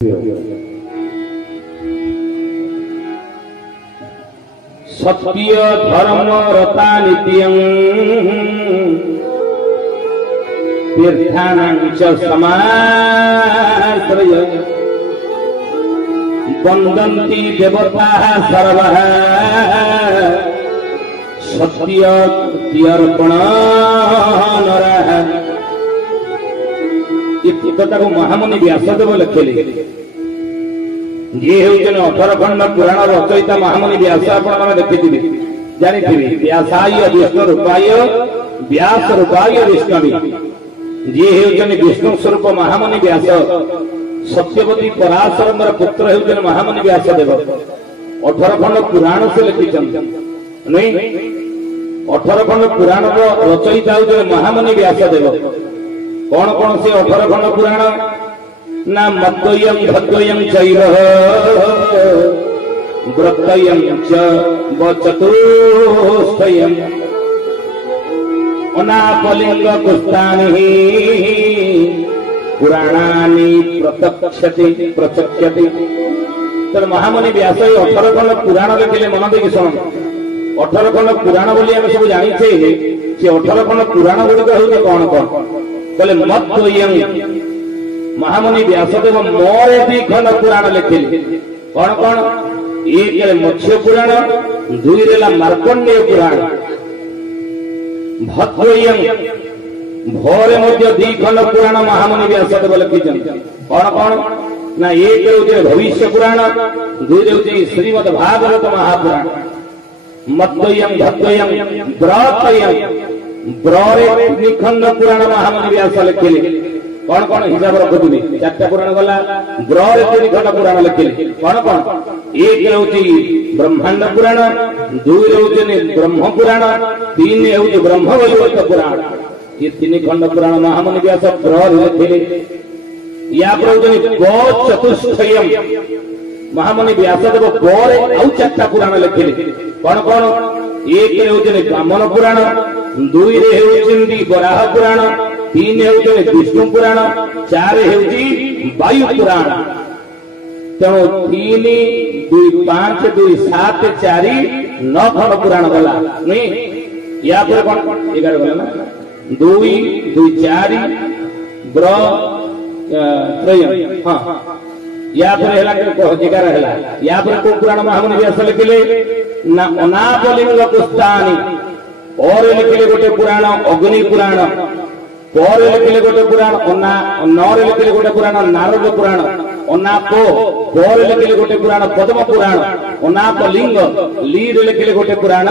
सत्य धर्म रता नित्यं तीर्थानां च समाश्रय वन्दन्ति देवताः सर्वः सत्यर्पण नरः। को महामुनि व्यासदेव लिखिले ये होचन 18 खंड पुराण रचयिता महामुनि व्यास आपण माने देखिथिबे जानिथिबे व्यासाय विष्णु रूपाय व्यास रूपाय विष्णुवे ये होचन विष्णु स्वरूप महामुनि व्यास सत्यवती पराशरंकर पुत्र होचन महामुनि व्यासदेव 18 खंड पुराण से लिखिछन नहीं 18 खंड पुराण रचयिता होचन महामुनि व्यासदेव। कौन कौन से 18 खंड पुराण ना मद्वयं भद्वयं चैव व्रतयं च वचतुष्टयं अनापलिंग पुस्तानि पुराणानि प्रचक्षति। तो महामुनि व्यास 18 खंड पुराण लिखिले मन देखि सुन 18 खंड पुराण बोली हम सब जानिछे से 18 खंड पुराण गुड़िक होउछे कौन कौन बोले मद्वयं महामुनि व्यासदेव मोरे 2 खंड पुराण लिखिले कौन कौन एक मत्स्य पुराण 2 रेला मार्कंडेय पुराण भद्वयं भोरे मध्य 2 खंड पुराण महामुनि व्यासदेव लिखिछन कौन कौन ना एक होउछे भविष्य पुराण 2 होउछे श्रीमद् भागवत महापुराण मद्वयं भद्वयं व्रतयं ब्रे 2 खंड पुराण महामुनि व्यास लिखिले कौन कौन हिसाब रखुबे 4टा पुराण गला ब्रे 3 खंड पुराण लिखिले कौन कौन एक होउची ब्रह्मांड पुराण 2 होउची ब्रह्म पुराण 3 होउची ब्रह्म वैवर्त पुराण ये 3 खंड पुराण महामुनि व्यास ब्रे लिखिले। या पर होउची चतुष्टयं महामुनि व्यासदेव ब्रे आउ 4टा पुराण लिखिले कौन कौन एक होउची ब्राह्मण पुराण 2 रे हेउचंदी वराह पुराण 3 हेउचे विष्णु पुराण 4 हेउची वायु पुराण। तेणु 3 2 5 2 7 4 9 खंड पुराण गला नहीं या पर कौन 11 गला ना 2 2 4 ब्र त्रयं हां या पर हेला के 11 हेला या पर को पुराण महामुनि व्यास लिखिले ना अनापलिंग पुस्तानि और लिखिले गोटे पुराण अग्नि पुराण और लिखिले गोटे पुराण नौर लिखिले गोटे पुराण नारद पुराण अनापो और लिखिले गोटे पुराण पद्म पुराण अनाप लिंग लीड लिखिले गोटे पुराण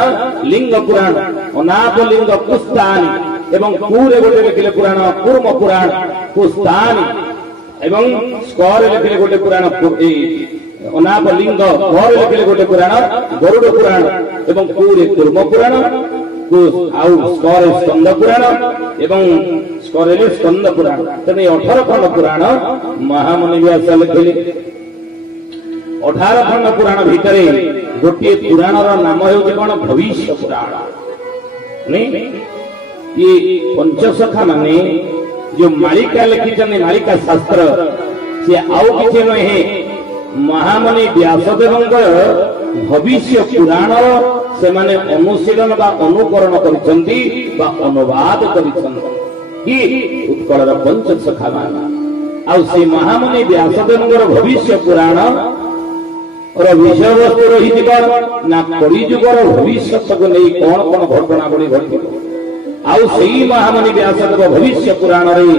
लिंग पुराण अनाप लिंग पुस्तानि एवं पूरे गोटे लिखिले पुराण कूर्म पुराण पुस्तानि एवं स्कोर लिखिले गोटे पुराण अनाप लिंग और लिखिले गोटे पुराण गरुड़ पुराण एवं पूरे कूर्म पुराण आउ स्कोर स्कंद पुराण एवं स्कोर स्कंद पुराण। तेने 18 खंड पुराण महामुनि व्यास लिखिले 18 खंड पुराण भितर गोटे पुराण नाम हेउचे कोन भविष्य पुराण नहीं ये पंचसखा माने जो मालिका लिखिछन मालिका शास्त्र से आउ किछि नहे महामुनि व्यासदेवंकर भविष्य पुराण से माने अनुशीलन बा अनुकरण करिसंती बा अनुवाद करिसंती कि उत्कलर पंचसखा मान आ से महामुनि व्यासदेवंकर भविष्य पुराण और विषय वस्तु रही ना कलिजुगर भविष्य को नहीं कौन कौन घटना बड़ी घटी आउ सेही महामुनि व्यासदेव भविष्य पुराण रे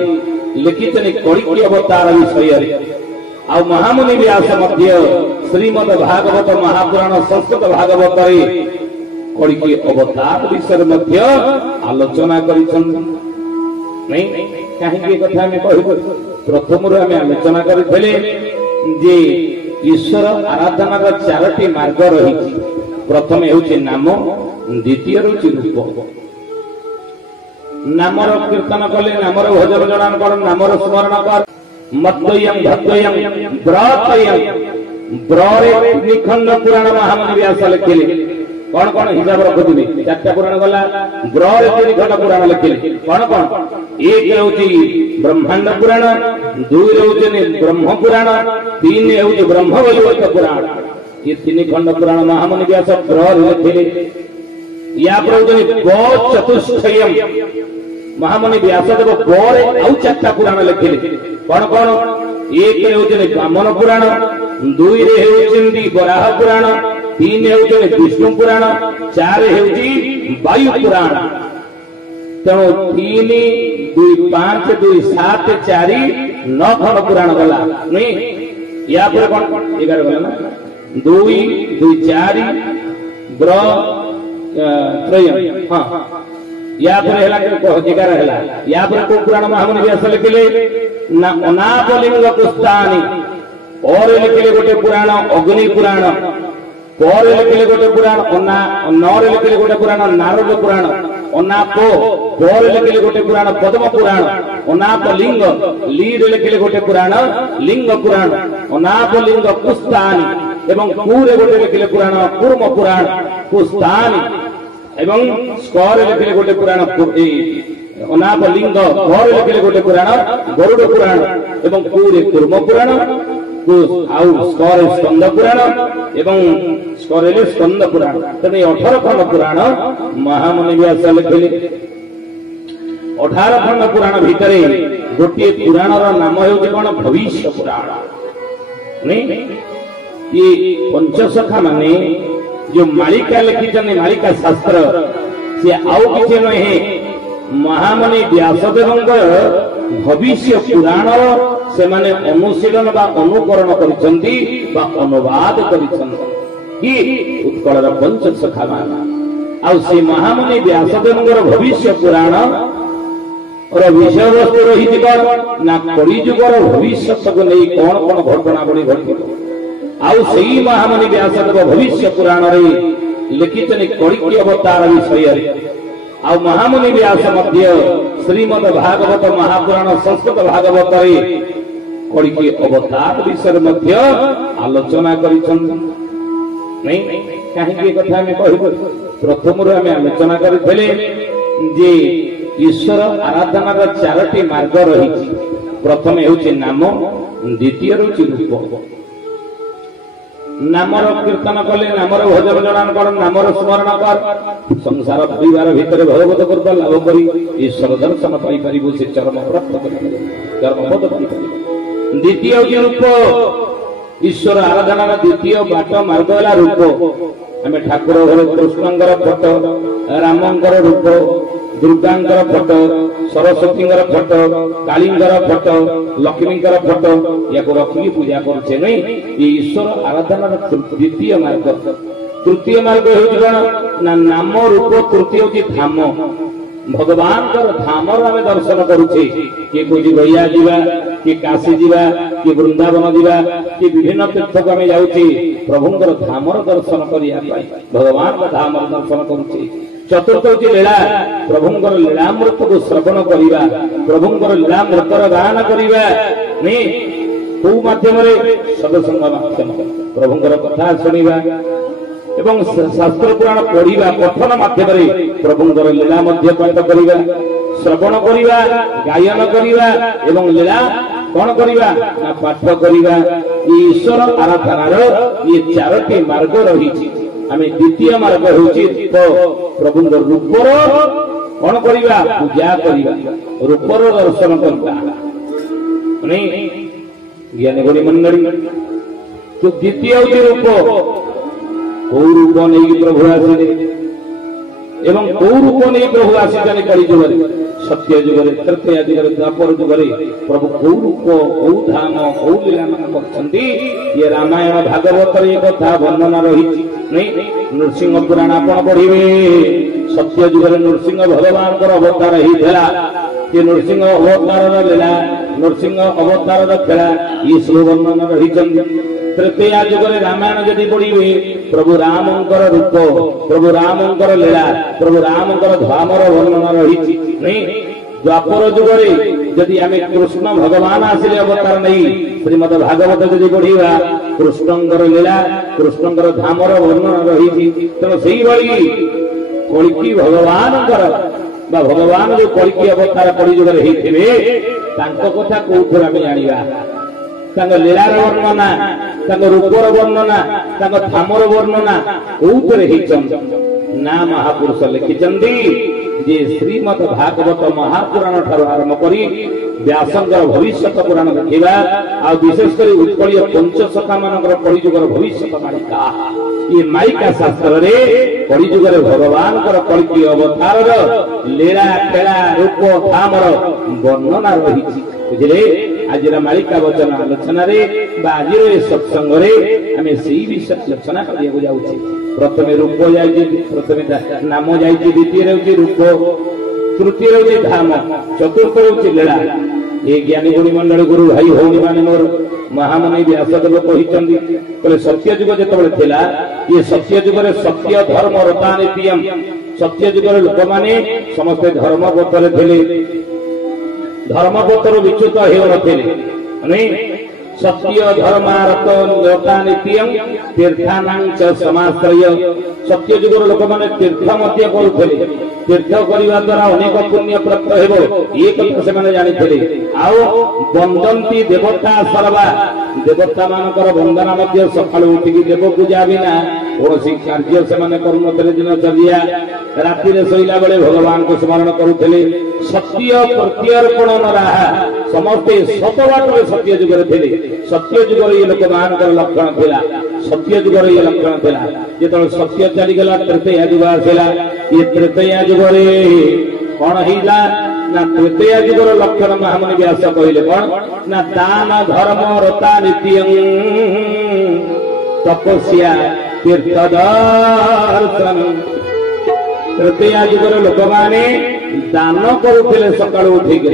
लिखितनि कलिकी अवतार विषय आ महामुनि व्यास मध्य श्रीमद् भागवत महापुराण संस्कृत भागवत रे कलिकी अवतार विषय मध्य आलोचना करिछन नहीं काहे के कथा में कहबो प्रथम रे हम आलोचना करिथिले जे ईश्वर आराधना रा 4टी मार्ग रही प्रथम हेउची नाम द्वितीय हेउची रूप नामर कीर्तन कले नामर भजन जनान कर नामर स्मरण कर मद्वयं भद्वयं व्रतयं ब्रे 2 खंड पुराण महामुनि व्यास लिखिले कौन कौन हिसाब रखुबे 4टा पुराण गला ब्रे 3 खंड पुराण लिखिले कौन कौन एक होउची ब्रह्मांड पुराण, 2 होउछन ब्रह्म पुराण, 3 होउछ ब्रह्म वैवर्त पुराण। ये 3 खंड पुराण महामुनि व्यास ग्रह लिखिले। या प्रयोजन गो चतुष्टयम महामुनि व्यासदेव गोरे आउ 4टा पुराण लिखिले। कौन कौन? 1 होउछन ब्राह्मण पुराण, 2 रे होउछन वराह पुराण, 3 होउछन विष्णु पुराण, 4 होउछि वायु पुराण। तेणु 3 2 5 2 7 4 9 खंड पुराण गला नहीं। या पर कौन 11 गला ना 2 2 4 ग्रह त्रयम। हाँ या पर हेला के 11 हेला। या पर को पुराण महामुनि व्यास लिखिले ना अनापलिंग पुस्तानि और लिखिले गोटे पुराण अग्नि पुराण, पर लिखिले गोटे पुराण नर लिखिले गोटे पुराण नारद पुराण, अनापो पर लिखिले गोटे पुराण पद्म पुराण, अनाप लिंग लीड लिखिले गोटे पुराण लिंग पुराण, अनाप लिंग पुस्तानि एवं पूरे गोटे लिखिले पुराण कूर्म पुराण पुस्तानि एवं स्कर लिखिले गोटे पुराण अनाप लिंग घर लिखिले गोटे पुराण गरुड़ पुराण एवं पूरे कूर्म पुराण आउ स्कर स्कंद पुराण एवं स्कर स्कंद पुराण। तेने 18 खंड पुराण महामुनि व्यास लिखिले। 18 खंड पुराण भितरे गोटे पुराणर नाम हेउछि कोन भविष्य पुराण नहीं। ये पंचसखा माने जो मालिका लिखिछन मालिका शास्त्र से आउ किछि नहे महामुनि व्यासदेवंकर भविष्य पुराण से माने अनुशीलन बा अनुकरण करिसंती बा अनुवाद करिसंती कि उत्कलर पंचसखा माना। आ से महामुनि व्यासदेवंकर भविष्य पुराण और विषय वस्तु रही ना कलिजुगर भविष्य को नहीं कौन कौन घटना बड़ी घटी आउ सही महामुनि व्यासदेव भविष्य पुराण रे लिखिछन कलिकी अवतार विषय। आउ महामुनि व्यास मध्य श्रीमद् भागवत महापुराण संस्कृत भागवत रे कलिकी अवतार विषय मध्य आलोचना करिछन नहीं। काहे कथा में कहबो प्रथम रो हम आलोचना करिथिले जे ईश्वर आराधनार 4टी मार्ग रही। प्रथम हेउछि नाम, द्वितीय हेउछि रूप। नामर कीर्तन कले नामर भजन जनान कर नामर स्मरण कर संसार परिवार भितर भगवत कृपा लाभ करी ईश्वर दर्शन पाई परिबो से चरम प्राप्त करी चरम पद पाई परिबो। द्वितीय हेउछि रूप। ईश्वर आराधनार द्वितीय बाट मार्ग होला रूप। आमे ठाकुर घर कृष्णंकर फोटो, रामंकर रूप, Durgankar photo, सरस्वतींकर photo, कालींकर photo, लक्ष्मींकर photo या रखी पूजा करछे नहीं। ये ईश्वर आराधनार द्वितीय मार्ग। तृतीय मार्ग हेउछि कोन ना नाम रूप। तृतीय हेउछि धाम। भगवान धाम आम दर्शन करुचे किए कौन गैया जीवा किए काशी जीवा किए वृंदावन जीवा किए विभिन्न तीर्थ को आम जाऊे प्रभुंर धामर दर्शन करने भगवान धाम दर्शन करुचे। चतुर्थ होची लीला। प्रभुंर लीलामृत को श्रवण करवा प्रभुंर लीलामृतर गान करवा नहीं कौ मध्यम सदसंग माध्यम प्रभुंर कथा शुणा एवं शास्त्र पुराण पढ़ा पठन माध्यम प्रभुंर लीला मध्य पाठ करवा श्रवण करवा गायन करवा एवं लीला कौन करवा ना पाठ करवा। ईश्वर आराधनार ये 4टी मार्ग रही। आम द्वितीय मार्ग होची प्रभुंर रूपर कौन करवा पूजा करवा रूपर दर्शन करवा नहीं ज्ञानी गुणी मंडली। तो द्वितीय होची रूप। कौ रूप नहीं प्रभु आसिले एवं कौ रूप नहीं प्रभु आसिले कलिजुगर सत्य जुगर तृतीय जुगर द्वापर जुगर प्रभु कौ रूप कौ धाम कौ लीला मान करछंती। ये रामायण भागवत एक कथा वर्णना रही नहीं। नृसिंह पुराण आपण पढ़िबे सत्य जुगर नृसिंह भगवान अवतार ही था। ये नृसिंह अवतार लीला नृसिंह अवतार खेला ये सब वर्णना रही। तृतीय जुगरे रामायण जदि पढ़िबे प्रभु रामंकर रूप प्रभु रामंकर लीला प्रभु रामंकर धामर वर्णना रही नहीं। द्वापर जुगरे जदि आम कृष्ण भगवान आसिले अवतार नहीं श्रीमद भागवत जदि पढ़ा कृष्णंकर लीला कृष्णंकर धामर वर्णना रही। तेणु से कलिकी भगवान बा भगवान जो कलिकी अवतार कलिजुगरे हेइथिबे तांको कथा कोउथर आमे जानिबा तांको लीलार वर्णना तांको रूपर वर्णना तांको थामर वर्णना कोउथरे हेइचन ना महापुरुष लिखिचंदी जे श्रीमद भागवत महापुराण ठार आरंभ करी व्यासंकर भविष्य पुराण देखा आ विशेषकर उत्कलीय पंचसखा मानकर कलिजुगर भविष्य मालिका ये माइका शास्त्र रे कलिजुगर भगवान कलिकी अवतार लीला खेला रूप धामर वर्णना रही बुझे आज मालिका वचन आलोचना रे आज सत्संग आम से विषय आलोचना करने जाऊे प्रथम रूप जाए प्रथम नाम जाए द्वितीय रूप तृतीय धाम चतुर्थ हूँ लीला ये ज्ञानी गुणी मंडल गुरु भाई भौणी मान मोर महामुनि व्यासदेव कहते सत्य जुग जो थिला ये सत्य जुगर सत्य धर्म रतानीतियम सत्य जुगर लोक माने समस्ते धर्मपथरे थे धर्मपथर विच्युत हो सत्य धर्मारत रतानीतियम तीर्थानांच समाश्रय सत्य जुगर लोक माने तीर्थ मध्य करुले तीर्थ करने द्वारा अनेक पुण्य प्राप्त हो ये कथा से जानी आओ बंदंती देवता सर्वा देवता मानकर वंदना मध्य सकाल उठिकी देव पूजा बिना कौन कार्य से करुन दिन चलिया राति शोला बेले भगवान को स्मरण करुले सत्य प्रत्यर्पण नराहा समस्ते शतवाटे सत्य जुगर थे सत्य जुगर ये लोक मान लक्षण थिला सत्य जुगर ये लक्षण थिला जो सत्य चलीगला तृतीय जुग आसला ये तृतीय जुगरे कौन हिला ना तृतीय जुगर लक्षण महामुनि व्यास कहले कौन ना दान धर्म रता नित्यं तपस्या तीर्थ दर्शन तृतीय जुगर लोक माने दान करुले सकाल उठिक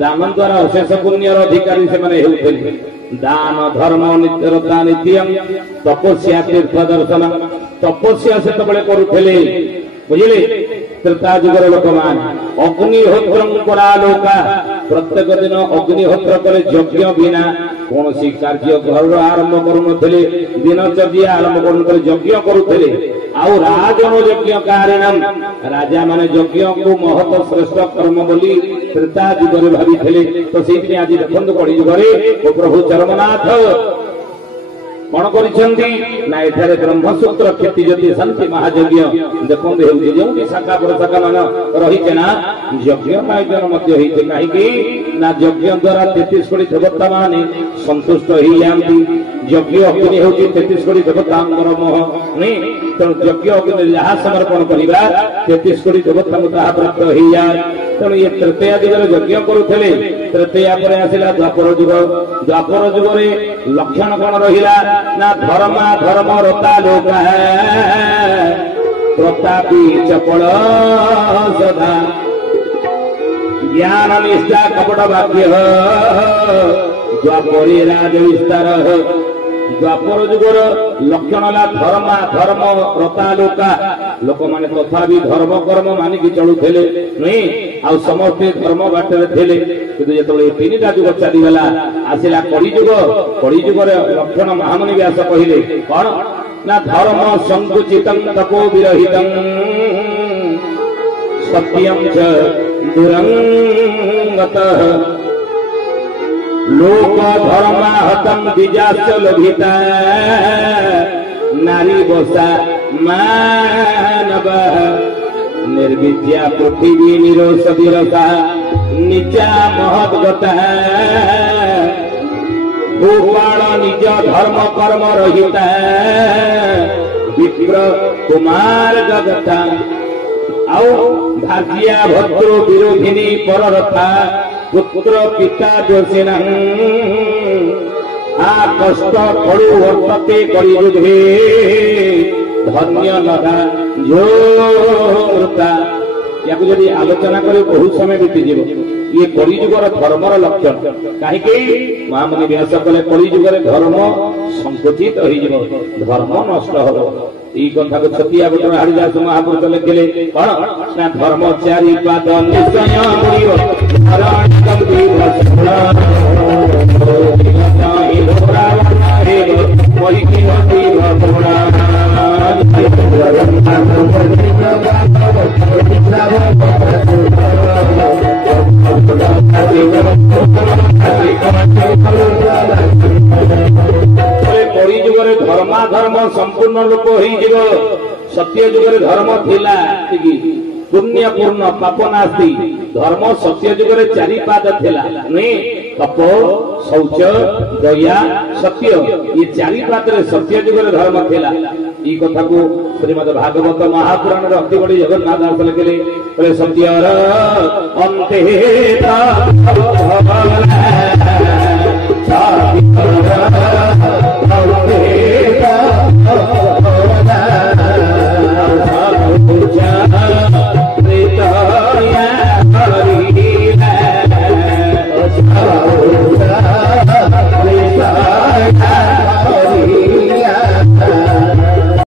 दान द्वारा अशेष पुण्यर अधिकारी से दान धर्म नित्यरता नित्यम तपस्या तीर्थ दर्शन तपस्या से करुले बुझे त्रेता जुगर लोक मान अग्निहोत्र परालोका प्रत्येक दिन अग्निहोत्र करे यज्ञ बिना कौन सी कार्य घर आरंभ करुनथिले दिनचर्या आरंभ करुनथिले यज्ञ करुथिले आउ राजन यज्ञ कारणम राजा माने यज्ञ को महत श्रेष्ठ कर्म बोली त्रेता जुगर भाविथिले तो सेति आज देखंतु कली जुगरे ओ प्रभु चरमनाथ कौन कर ब्रह्मसूत्र ख्याति ज्योति शांति महायज्ञ देखते जो शाखा प्रशाखा मान रही ना यज्ञ आयोजन कहीं ना यज्ञ द्वारा 33 कोटी देवता मान संतुष्ट हो जाती यज्ञ अग्नि हूँ 33 कोटी देवता मोह नहीं तेणु यज्ञ अग्नि जहाँ समर्पण करवा 33 कोटी देवता ताहा प्राप्त हो जाए तेणु ये तृतीय जुगर यज्ञ करुले तृतीय पर आसला द्वापर जुग द्वापर जुगरे लक्षण कौन रहा ना धर्मा धर्म रता लोक प्रतापी चपल सदा ज्ञान निष्ठा कपट वाक्य द्वापरी राज विस्तार द्वापर जुगर लक्षण है धर्मा धर्म रता लोका लोक मैंने तथा भी धर्म कर्म मानिकी चलुले नहीं आ समस्ते धर्म बाटर थे कि जो तीन जुग चलीगला आसला कलिजुग लक्षण महामुनि व्यास कहले कौन ना धर्म संकुचित तपो विरहित सत्यम च दुरंगत लोक धर्माहतम द्विजाश्च लोभिता नारी बसा मानव निर्विद्या पृथ्वी निरोष विरसा नीचा महद्गता भूपाल निज धर्म कर्म रहिता विप्र कुमार जगता आओ भाग्या भद्र विरोधिनी पररथा पुत्र पिता दोषिण आ कष्ट पड़ू वर्तते कलियुगे धन्य लगा झोरता या जदि आलोचना कर बहुत समय बीतीज ये कलिजुगर धर्मर लक्षण कहीं महामुनि व्यास कले कलिजुगर धर्म संकुचित हो धर्म नष्ट हो ये कथा को छतिया बटर हरिदास महापुरुष लिखिले कौन ना धर्म चारि पाद निश्चय मुड़ियो धर्मा धर्म संपूर्ण लोप हो सत्य जुगे धर्म थिला पुण्य पूर्ण पाप नास्ति धर्म सत्य जुगे चारि पाद थिला नहीं तप शौच दया सत्य ये चारि पाद सत्य जुगे धर्म थिला ई कथा को श्रीमद भागवत महापुराण अति बड़ी जगन्नाथ दास लिखिले सत्यर अंते